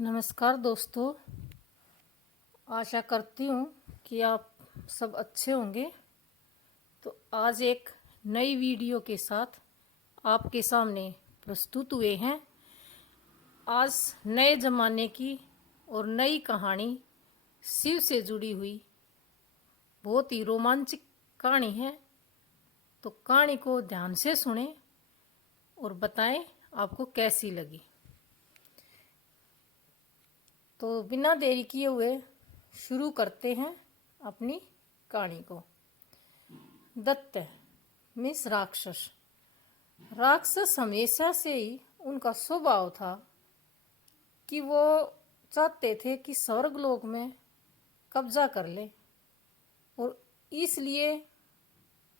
नमस्कार दोस्तों। आशा करती हूँ कि आप सब अच्छे होंगे। तो आज एक नई वीडियो के साथ आपके सामने प्रस्तुत हुए हैं। आज नए ज़माने की और नई कहानी शिव से जुड़ी हुई बहुत ही रोमांचक कहानी है। तो कहानी को ध्यान से सुने और बताएं आपको कैसी लगी। तो बिना देरी किए हुए शुरू करते हैं अपनी कहानी को। दैत्य मीन्स राक्षस। राक्षस हमेशा से ही उनका स्वभाव था कि वो चाहते थे कि स्वर्गलोक में कब्जा कर ले, और इसलिए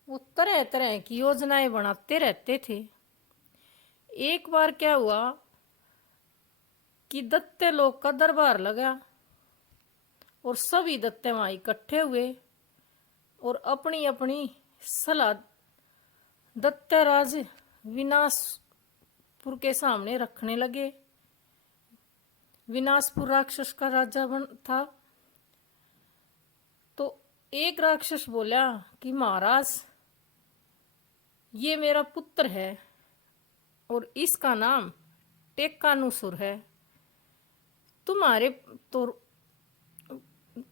वो तरह तरह की योजनाएं बनाते रहते थे। एक बार क्या हुआ कि दैत्य लोक का दरबार लगा और सभी दैत्य वहां इकट्ठे हुए और अपनी अपनी सलाह दैत्यराज विनाशपुर के सामने रखने लगे। विनाशपुर राक्षस का राजा था। तो एक राक्षस बोला कि महाराज, ये मेरा पुत्र है और इसका नाम टेकानुसुर है। तुम्हारे तो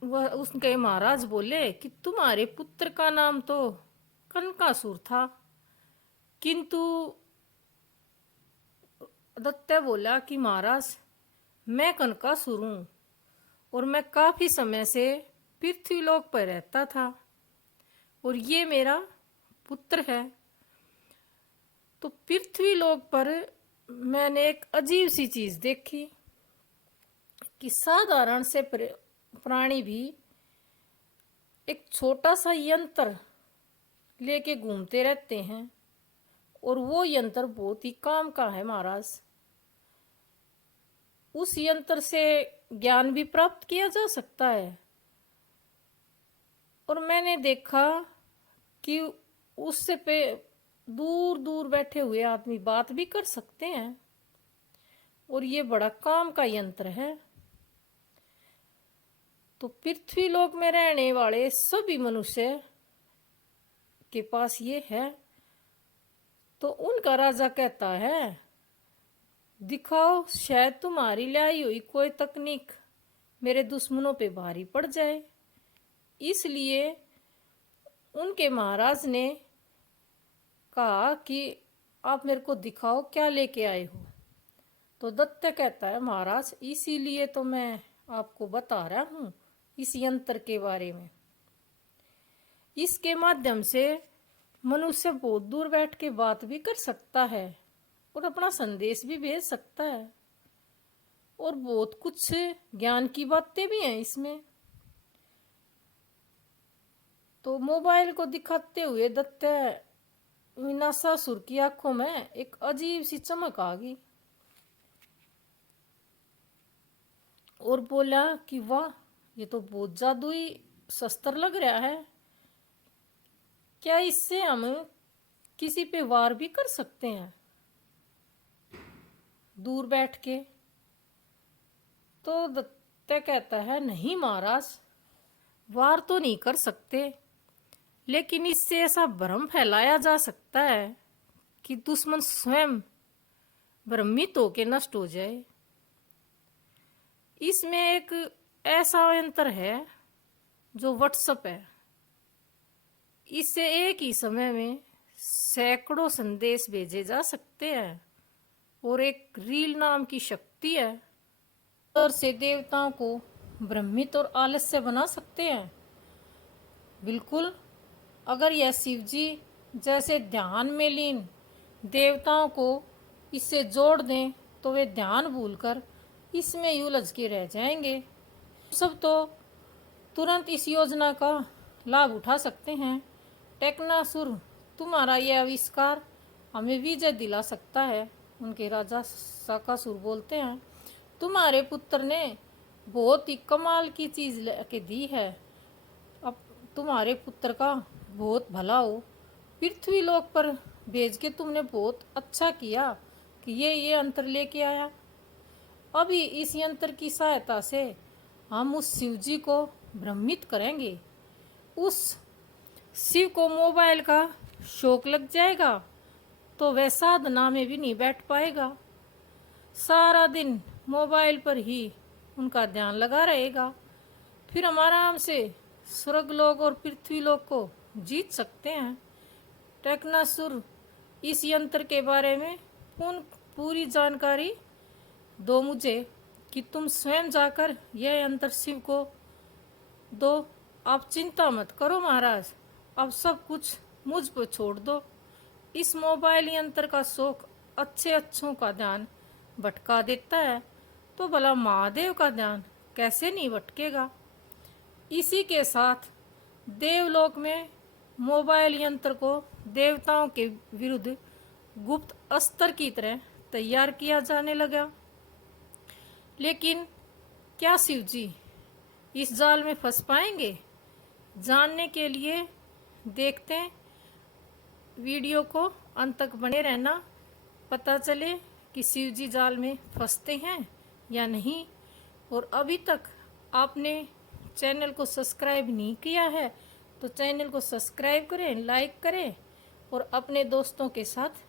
वह उसके महाराज बोले कि तुम्हारे पुत्र का नाम तो कनकासुर था। किंतु दैत्य बोला कि महाराज, मैं कनकासुर हूं और मैं काफी समय से पृथ्वीलोक पर रहता था और ये मेरा पुत्र है। तो पृथ्वीलोक पर मैंने एक अजीब सी चीज देखी कि साधारण से प्राणी भी एक छोटा सा यंत्र लेके घूमते रहते हैं और वो यंत्र बहुत ही काम का है महाराज। उस यंत्र से ज्ञान भी प्राप्त किया जा सकता है। और मैंने देखा कि उससे पे दूर दूर बैठे हुए आदमी बात भी कर सकते हैं और ये बड़ा काम का यंत्र है। तो पृथ्वीलोक में रहने वाले सभी मनुष्य के पास ये है। तो उनका राजा कहता है, दिखाओ, शायद तुम्हारी लाई हुई कोई तकनीक मेरे दुश्मनों पे भारी पड़ जाए। इसलिए उनके महाराज ने कहा कि आप मेरे को दिखाओ क्या लेके आए हो। तो दैत्य कहता है, महाराज, इसीलिए तो मैं आपको बता रहा हूं इस यंत्र के बारे में। इसके माध्यम से मनुष्य बहुत दूर बैठ के बात भी कर सकता है और अपना संदेश भी भेज सकता है और बहुत कुछ ज्ञान की बातें भी हैं इसमें। तो मोबाइल को दिखाते हुए दैत्य विनाशासुर की आंखों में एक अजीब सी चमक आ गई और बोला कि वाह, ये तो बहुत जादुई शस्त्र लग रहा है। क्या इससे हम किसी पे वार भी कर सकते हैं दूर बैठ के? तो दैत्य कहता है, नहीं महाराज, वार तो नहीं कर सकते, लेकिन इससे ऐसा भ्रम फैलाया जा सकता है कि दुश्मन स्वयं भ्रमित होकर नष्ट हो जाए। इसमें एक ऐसा यंत्र है जो व्हाट्सएप है। इससे एक ही समय में सैकड़ों संदेश भेजे जा सकते हैं और एक रील नाम की शक्ति है और से देवताओं को भ्रमित और आलस्य बना सकते हैं। बिल्कुल, अगर यह शिव जी जैसे ध्यान में लीन देवताओं को इससे जोड़ दें तो वे ध्यान भूलकर इसमें ही उलझ के रह जाएंगे। सब तो तुरंत इस योजना का लाभ उठा सकते हैं। टेकनासुर, तुम्हारा यह आविष्कार हमें विजय दिला सकता है। उनके राजा शाकासुर बोलते हैं, तुम्हारे पुत्र ने बहुत ही कमाल की चीज लेके दी है। अब तुम्हारे पुत्र का बहुत भला हो। पृथ्वी लोक पर भेज के तुमने बहुत अच्छा किया कि ये अंतर लेके आया। अभी इस यंत्र की सहायता से हम उस शिव जी को भ्रमित करेंगे। उस शिव को मोबाइल का शौक लग जाएगा तो वह साधना में भी नहीं बैठ पाएगा। सारा दिन मोबाइल पर ही उनका ध्यान लगा रहेगा। फिर हम आराम से स्वर्गलोक और पृथ्वीलोक को जीत सकते हैं। टेक्नासुर इस यंत्र के बारे में पूरी जानकारी दो मुझे कि तुम स्वयं जाकर यह यंत्र शिव को दो। आप चिंता मत करो महाराज, अब सब कुछ मुझ पर छोड़ दो। इस मोबाइल यंत्र का शौक अच्छों का ध्यान भटका देता है, तो भला महादेव का ध्यान कैसे नहीं भटकेगा। इसी के साथ देवलोक में मोबाइल यंत्र को देवताओं के विरुद्ध गुप्त अस्त्र की तरह तैयार किया जाने लगा। लेकिन क्या शिव जी इस जाल में फंस पाएंगे? जानने के लिए देखते हैं वीडियो को अंत तक बने रहना, पता चले कि शिव जी जाल में फंसते हैं या नहीं। और अभी तक आपने चैनल को सब्सक्राइब नहीं किया है तो चैनल को सब्सक्राइब करें, लाइक करें और अपने दोस्तों के साथ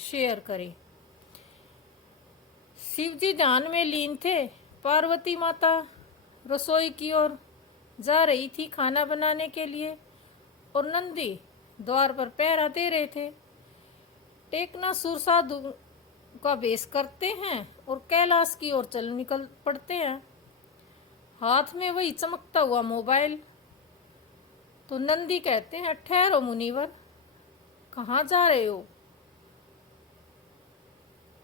शेयर करें। शिव जी ध्यान में लीन थे। पार्वती माता रसोई की ओर जा रही थी खाना बनाने के लिए और नंदी द्वार पर पहरा दे रहे थे। टेकनासुर साधु का वेश करते हैं और कैलाश की ओर चल निकल पड़ते हैं, हाथ में वही चमकता हुआ मोबाइल। तो नंदी कहते हैं, ठहरो मुनिवर, कहाँ जा रहे हो?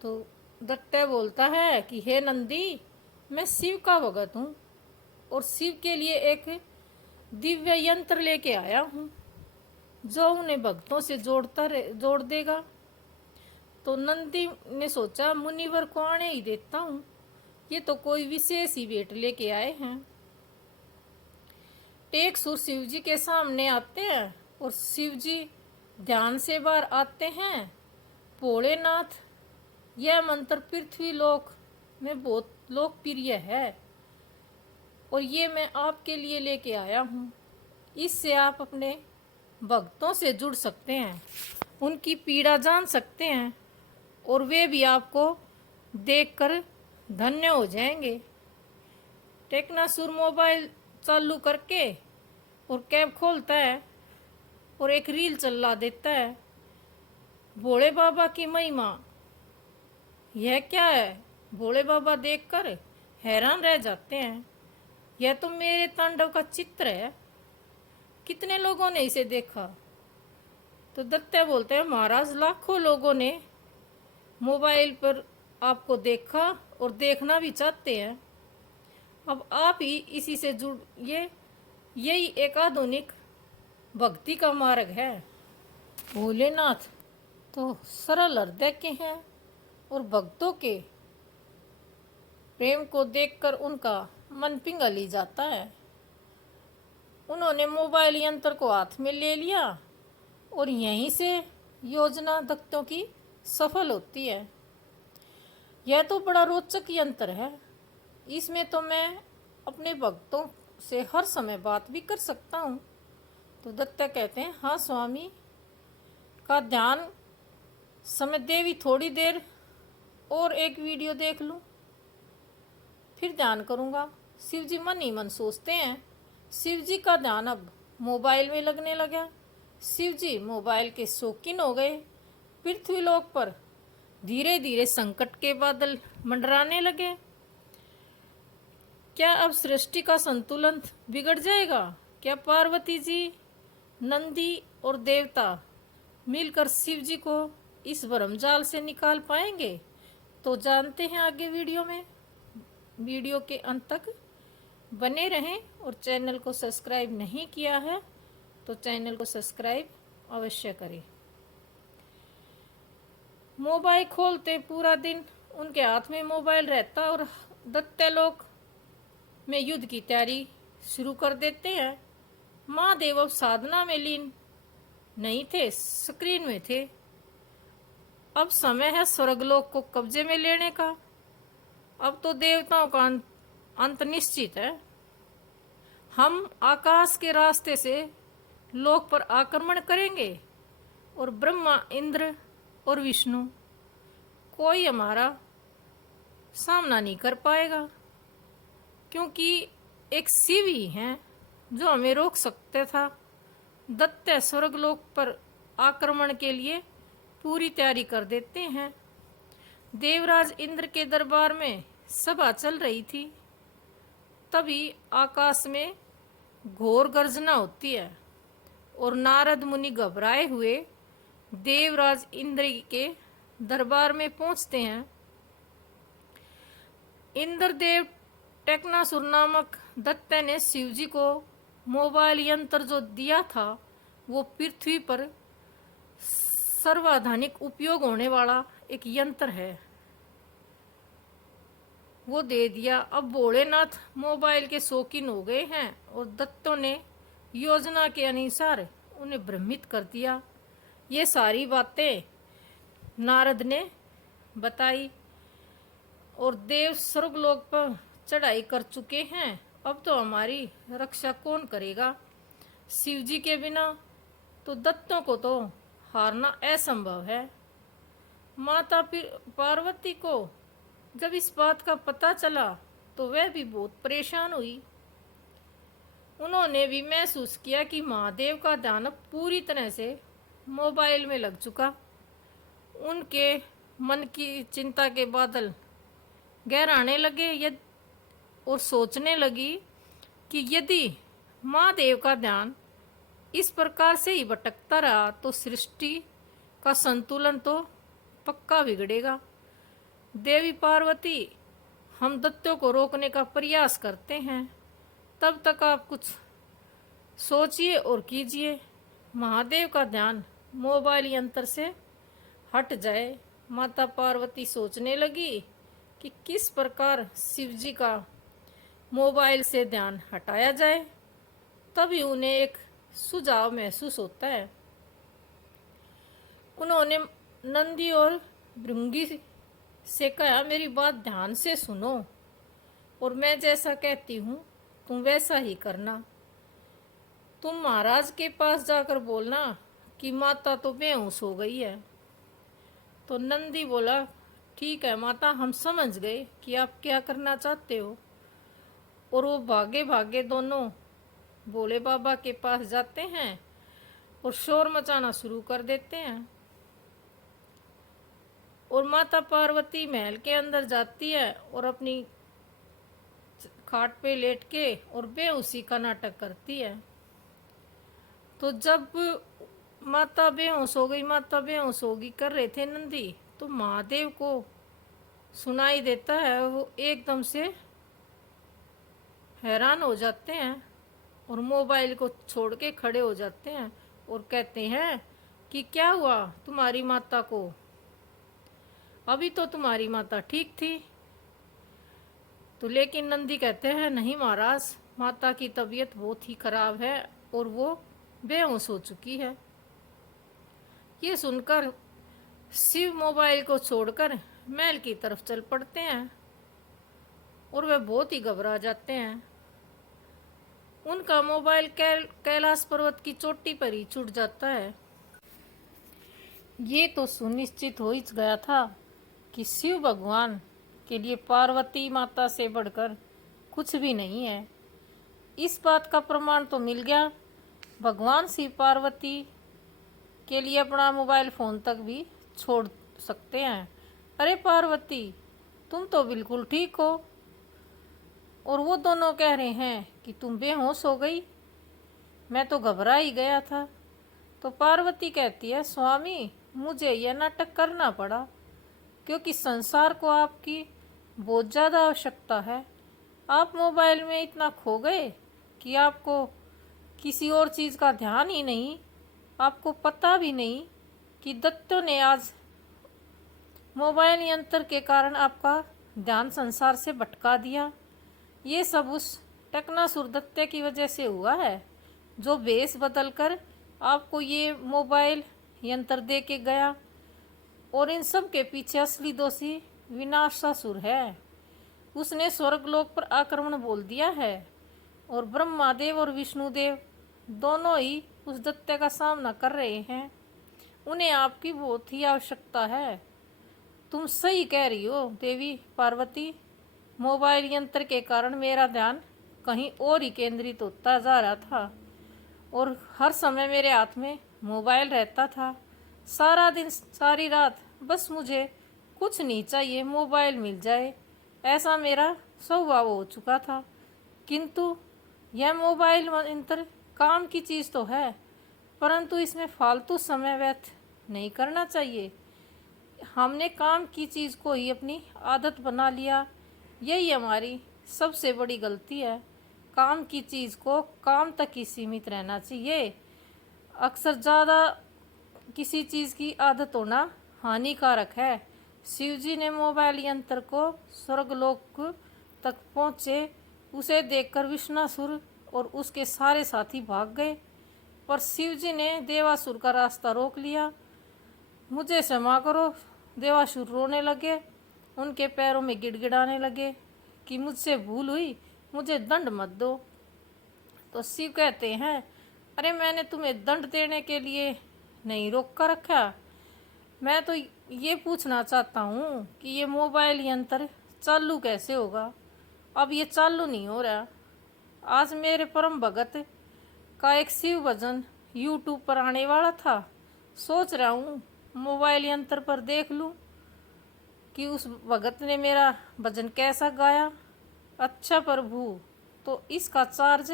तो दैत्य बोलता है कि हे नंदी, मैं शिव का भगत हूँ और शिव के लिए एक दिव्य यंत्र लेके आया हूँ जो उन्हें भक्तों से जोड़ देगा। तो नंदी ने सोचा, मुनिवर को आने ही देता हूँ, ये तो कोई विशेष ही भेंट लेके आए हैं। टेकसुर शिव जी के सामने आते हैं और शिव जी ध्यान से बाहर आते हैं। भोलेनाथ, यह मंत्र पृथ्वी लोक में बहुत लोकप्रिय है और ये मैं आपके लिए लेके आया हूँ। इससे आप अपने भक्तों से जुड़ सकते हैं, उनकी पीड़ा जान सकते हैं और वे भी आपको देखकर धन्य हो जाएंगे। टेकनासुर मोबाइल चालू करके और कैब खोलता है और एक रील चला देता है। भोले बाबा की महिमा, यह क्या है? भोले बाबा देखकर हैरान रह जाते हैं। यह तो मेरे तांडव का चित्र है, कितने लोगों ने इसे देखा? तो दैत्य बोलते हैं, महाराज, लाखों लोगों ने मोबाइल पर आपको देखा और देखना भी चाहते हैं। अब आप ही इसी से जुड़िए, यही एक आधुनिक भक्ति का मार्ग है। भोलेनाथ तो सरल हृदय के हैं और भक्तों के प्रेम को देखकर उनका मन पिघल ही जाता है। उन्होंने मोबाइल यंत्र को हाथ में ले लिया और यहीं से योजना भक्तों की सफल होती है। यह तो बड़ा रोचक यंत्र है, इसमें तो मैं अपने भक्तों से हर समय बात भी कर सकता हूँ। तो दैत्य कहते हैं, हाँ स्वामी का ध्यान समय देवी, थोड़ी देर और एक वीडियो देख लूँ फिर ध्यान करूँगा। शिव जी मन ही मन सोचते हैं। शिव जी का ध्यान अब मोबाइल में लगने लगा। शिव जी मोबाइल के शौकीन हो गए। पृथ्वीलोक पर धीरे धीरे संकट के बादल मंडराने लगे। क्या अब सृष्टि का संतुलन बिगड़ जाएगा? क्या पार्वती जी, नंदी और देवता मिलकर शिव जी को इस भरमजाल से निकाल पाएंगे? तो जानते हैं आगे वीडियो में। वीडियो के अंत तक बने रहें और चैनल को सब्सक्राइब नहीं किया है तो चैनल को सब्सक्राइब अवश्य करें। मोबाइल खोलते पूरा दिन उनके हाथ में मोबाइल रहता और दैत्यलोक में युद्ध की तैयारी शुरू कर देते हैं। महादेव अब साधना में लीन नहीं थे, स्क्रीन में थे। अब समय है स्वर्गलोक को कब्जे में लेने का। अब तो देवताओं का अंत निश्चित है। हम आकाश के रास्ते से लोक पर आक्रमण करेंगे और ब्रह्मा, इंद्र और विष्णु कोई हमारा सामना नहीं कर पाएगा, क्योंकि एक शिव ही हैं जो हमें रोक सकते था। दैत्य स्वर्गलोक पर आक्रमण के लिए पूरी तैयारी कर देते हैं। देवराज इंद्र के दरबार में सभा चल रही थी, तभी आकाश में घोर गर्जना होती है और नारद मुनि घबराए हुए देवराज इंद्र के दरबार में पहुंचते हैं। इंद्रदेव टेक्नासुर नामक दैत्य ने शिवजी को मोबाइल यंत्र जो दिया था, वो पृथ्वी पर सर्वाधानिक उपयोग होने वाला एक यंत्र है, वो दे दिया। अब भोलेनाथ मोबाइल के शौकीन हो गए हैं और दैत्यों ने योजना के अनुसार उन्हें भ्रमित कर दिया। ये सारी बातें नारद ने बताई और देव स्वर्गलोक पर चढ़ाई कर चुके हैं। अब तो हमारी रक्षा कौन करेगा? शिव जी के बिना तो दैत्यों को तो हारना असंभव है। माता पार्वती को जब इस बात का पता चला तो वह भी बहुत परेशान हुई। उन्होंने भी महसूस किया कि महादेव का ध्यान अब पूरी तरह से मोबाइल में लग चुका। उनके मन की चिंता के बादल गहराने लगे और सोचने लगी कि यदि महादेव का ध्यान इस प्रकार से ही भटकता रहा तो सृष्टि का संतुलन तो पक्का बिगड़ेगा। देवी पार्वती, हम दैत्यों को रोकने का प्रयास करते हैं, तब तक आप कुछ सोचिए और कीजिए। महादेव का ध्यान मोबाइल यंत्र से हट जाए। माता पार्वती सोचने लगी कि किस प्रकार शिवजी का मोबाइल से ध्यान हटाया जाए। तभी उन्हें एक सुझाव महसूस होता है। उन्होंने नंदी और भृंगी से कहा, मेरी बात ध्यान से सुनो और मैं जैसा कहती हूँ तुम वैसा ही करना। तुम महाराज के पास जाकर बोलना कि माता तो बेहोश हो गई है। तो नंदी बोला, ठीक है माता, हम समझ गए कि आप क्या करना चाहते हो। और वो भागे भागे दोनों भोले बाबा के पास जाते हैं और शोर मचाना शुरू कर देते हैं। और माता पार्वती महल के अंदर जाती है और अपनी खाट पे लेट के और बेहोशी का नाटक करती है। तो जब माता बेहोश हो गई, माता बेहोश होगी कर रहे थे नंदी, तो महादेव को सुनाई देता है। वो एकदम से हैरान हो जाते हैं और मोबाइल को छोड़ के खड़े हो जाते हैं और कहते हैं कि क्या हुआ तुम्हारी माता को? अभी तो तुम्हारी माता ठीक थी। तो लेकिन नंदी कहते हैं, नहीं महाराज, माता की तबीयत बहुत ही खराब है और वो बेहोश हो चुकी है। ये सुनकर शिव मोबाइल को छोड़कर महल की तरफ चल पड़ते हैं और वे बहुत ही घबरा जाते हैं। उनका मोबाइल कैलाश पर्वत की चोटी पर ही छूट जाता है। ये तो सुनिश्चित हो ही गया था कि शिव भगवान के लिए पार्वती माता से बढ़कर कुछ भी नहीं है। इस बात का प्रमाण तो मिल गया। भगवान शिव पार्वती के लिए अपना मोबाइल फ़ोन तक भी छोड़ सकते हैं। अरे पार्वती, तुम तो बिल्कुल ठीक हो। और वो दोनों कह रहे हैं कि तुम बेहोश हो गई, मैं तो घबरा ही गया था। तो पार्वती कहती है, स्वामी मुझे यह नाटक करना पड़ा क्योंकि संसार को आपकी बहुत ज़्यादा आवश्यकता है। आप मोबाइल में इतना खो गए कि आपको किसी और चीज़ का ध्यान ही नहीं। आपको पता भी नहीं कि दैत्यों ने आज मोबाइल यंत्र के कारण आपका ध्यान संसार से भटका दिया। ये सब उस टेक्नासुर दैत्य की वजह से हुआ है, जो वेश बदलकर आपको ये मोबाइल यंत्र दे के गया। और इन सब के पीछे असली दोषी विनाशासुर है। उसने स्वर्गलोक पर आक्रमण बोल दिया है और ब्रह्मादेव और विष्णुदेव दोनों ही उस दैत्य का सामना कर रहे हैं। उन्हें आपकी बहुत ही आवश्यकता है। तुम सही कह रही हो देवी पार्वती। मोबाइल यंत्र के कारण मेरा ध्यान कहीं और ही केंद्रित होता जा रहा था और हर समय मेरे हाथ में मोबाइल रहता था। सारा दिन सारी रात बस मुझे कुछ नहीं चाहिए, मोबाइल मिल जाए, ऐसा मेरा स्वभाव हो चुका था। किंतु यह मोबाइल यंत्र काम की चीज़ तो है, परंतु इसमें फालतू समय व्यर्थ नहीं करना चाहिए। हमने काम की चीज़ को ही अपनी आदत बना लिया, यही हमारी सबसे बड़ी गलती है। काम की चीज़ को काम तक ही सीमित रहना चाहिए। अक्सर ज़्यादा किसी चीज़ की आदत होना हानिकारक है। शिवजी ने मोबाइल यंत्र को स्वर्गलोक तक पहुँचे, उसे देखकर विष्णासुर और उसके सारे साथी भाग गए, पर शिवजी ने देवासुर का रास्ता रोक लिया। मुझे क्षमा करो। देवासुर रोने लगे, उनके पैरों में गिड़गिड़ाने लगे कि मुझसे भूल हुई, मुझे दंड मत दो। तो शिव कहते हैं, अरे मैंने तुम्हें दंड देने के लिए नहीं रोक कर रखा, मैं तो ये पूछना चाहता हूँ कि ये मोबाइल यंत्र चालू कैसे होगा। अब ये चालू नहीं हो रहा। आज मेरे परम भगत का एक शिव भजन यूट्यूब पर आने वाला था, सोच रहा हूँ मोबाइल यंत्र पर देख लूँ कि उस भगत ने मेरा भजन कैसा गाया। अच्छा प्रभु, तो इसका चार्ज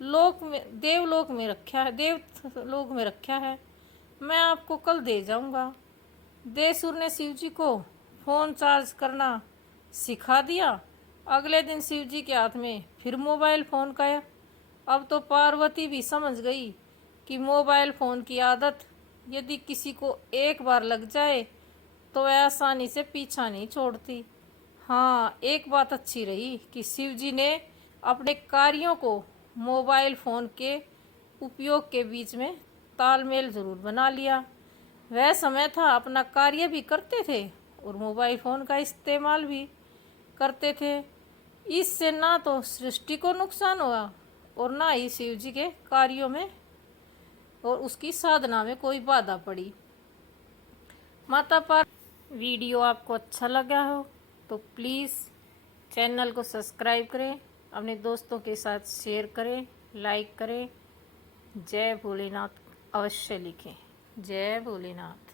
लोक में देवलोक में रखा है, देवलोक में रखा है, मैं आपको कल दे जाऊंगा। देवसुर ने शिवजी को फ़ोन चार्ज करना सिखा दिया। अगले दिन शिवजी के हाथ में फिर मोबाइल फ़ोन का। अब तो पार्वती भी समझ गई कि मोबाइल फ़ोन की आदत यदि किसी को एक बार लग जाए तो वह आसानी से पीछा नहीं छोड़ती। हाँ, एक बात अच्छी रही कि शिवजी ने अपने कार्यों को मोबाइल फ़ोन के उपयोग के बीच में तालमेल ज़रूर बना लिया। वह समय था अपना कार्य भी करते थे और मोबाइल फ़ोन का इस्तेमाल भी करते थे। इससे ना तो सृष्टि को नुकसान हुआ और ना ही शिवजी के कार्यों में और उसकी साधना में कोई बाधा पड़ी। माता पर वीडियो आपको अच्छा लगा हो तो प्लीज़ चैनल को सब्सक्राइब करें, अपने दोस्तों के साथ शेयर करें, लाइक करें। जय भोलेनाथ अवश्य लिखें। जय भोलेनाथ।